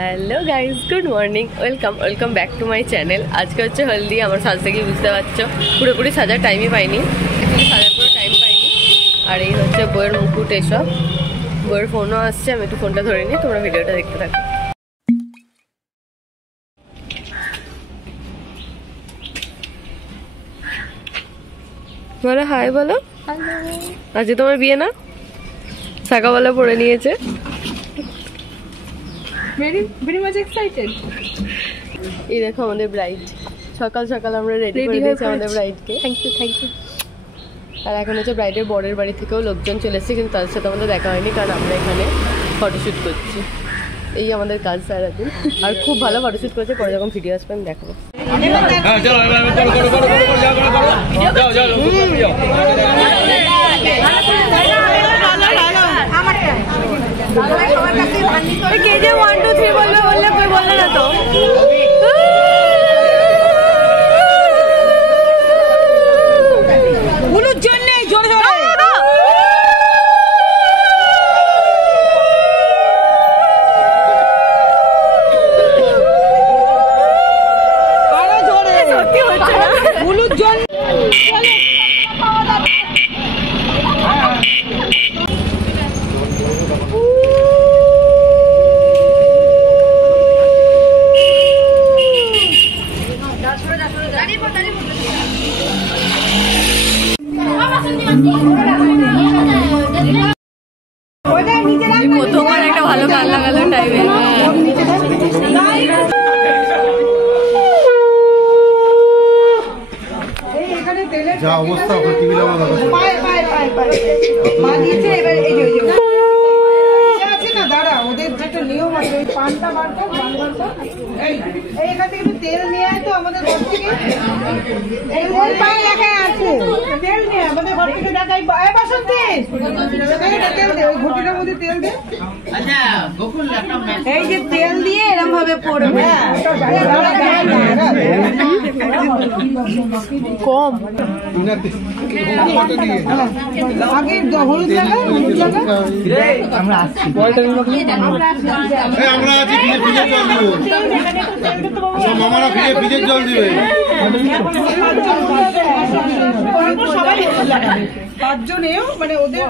Hello guys, good morning, welcome back to my channel. আজকে হচ্ছে হলদি। আমার সাজতে গিয়ে বুঝতে পারছো পুরোপুরি সাজার টাইমই পাইনি, অ্যাকচুয়ালি সাজার পুরো টাইম পাইনি। আর এই হচ্ছে বইয়ের মুকুট, এসব বইয়ের ফোনও আসছে। আমি একটু ফোনটা ধরে নিই, তোমরা ভিডিওটা দেখতে থাকো। বলো হাই, বলো। আজকে তোমার বিয়ে না? শাকাওয়ালা পরে নিয়েছে। very much excited. এই দেখো আমাদের ব্রাইড, সকাল সকাল আমরা রেডি করে দিয়েছি আমাদের ব্রাইডকে। Thank you. আর এখন হচ্ছে ব্রাইডের বরের বাড়ি থেকেও লোকজন চলে এসেছে, কিন্তু তাদের সাথে আমাদের দেখা হয়নি, কারণ আমরা এখানে ফটোশ্যুট করছি। এই আমাদের কাজ সারাদিন। আর খুব ভালো ফটোশ্যুট করেছে, পরে যখন ভিডিও আসবে আমি দেখাবো। কেজে 1 2 3 বললে কই বললে না তো। বুলুর জন্য জোরে জোরে আরে জোরে সত্যি হচ্ছে না। বুলুর জন্য প্রথমবার একটা ভালো গান লাগালো টাইমে। যা অবস্থা ওখানে টিভি লাগানো আছে না, দাঁড়া, ওদের যেটা নিয়ম আছে ওই পানটা বার কর, পান বার কর। এই এখান থেকে একটু তেল নিয়ে আয় তো আমাদের ঘর থেকে। এই ওই পায়ে লেখা আছে তেল নিয়ে আমাদের ঘর থেকে দেখাই। বাসন্তী তেল দে, ওই ঘটিটার মধ্যে তেল দে। এই যে তেল দিয়ে এরকম ভাবে পড়বে। কম আগে হলুদ লাগা, আমরা আছি ফ্রিজের জল দিব। সব মামারা ফ্রিজের জল দিবে। সবাই 5 জনেও মানে ওদের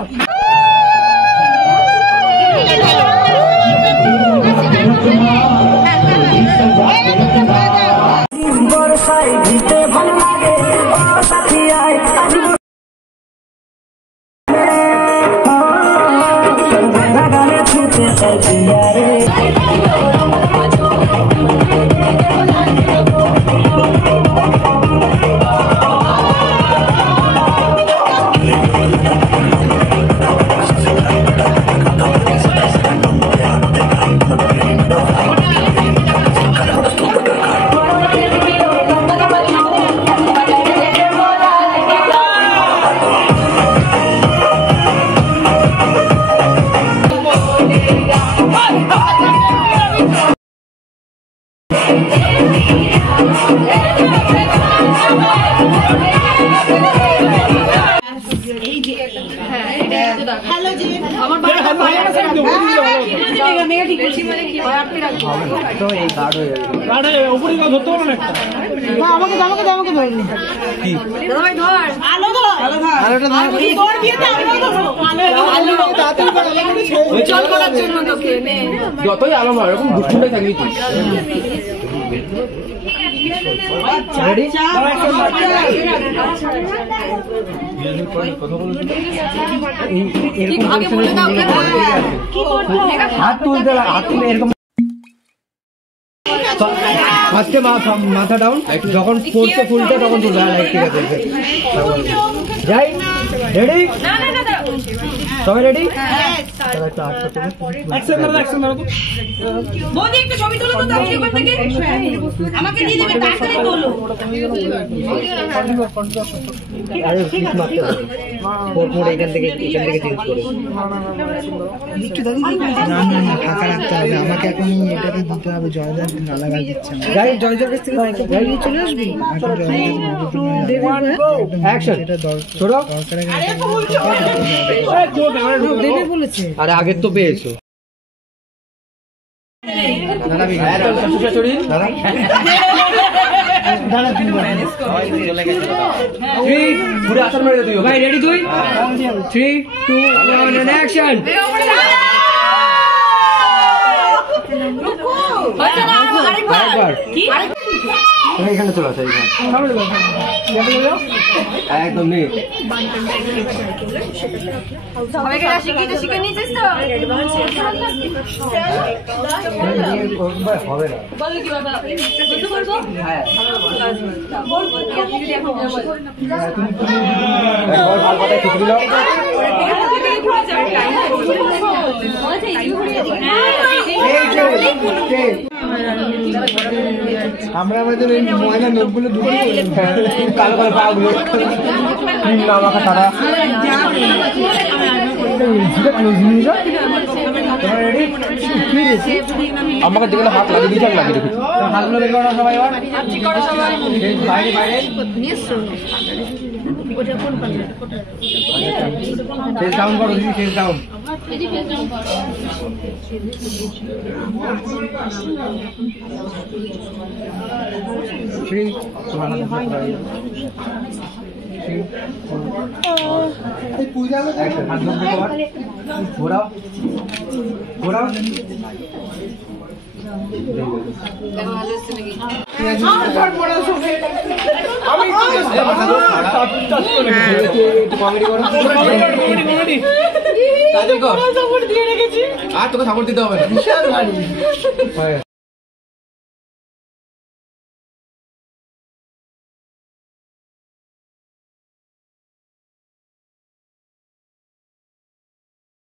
যতই আলো মার এরকম দুষ্টুটাই থাকবি তুই। হাত তুলতে এরকম আজকে মাথা ডাউন, যখন পড়তে ফুলতে তখন তুলবে। ঠিক আছে, যাই। রেডি? সবাই রেডি? আমাকে দিয়ে দেবে, তাড়াতাড়ি তোলো। এখান থেকে চেঞ্জ করে ফাঁকা রাখতে হবে আমাকে। এখন এটাকে দিতে হবে। জয়দার গালাগাল দিচ্ছে না। জয়দার কাছ থেকে চলে আসবি। আরে আগের তো পেয়েছো। দাদা দাদা ঘুরে আসার মারে তুই ভাই রেডি তুই 3 2 1 এন্ড অ্যাকশন এখানে চলে আসা একদম নেই শিখে নিয়েছিস তো হবে না আমরা আমাদের এই ময়লা নখগুলো ধুয়ে কালো কালো পা গুলো না মাখা সাদা আমাকে যেগুলো হাত লাগিয়ে দিয়েছে আমি লাগিয়ে রেখেছি হাতগুলো বের করো সবাই এবার বাইরে বাইরে ফেস ডাউন করো দিদি ফেস ডাউন ঘোরাও ঘোরাও আর তোকে সাপোর্ট দিতে হবে না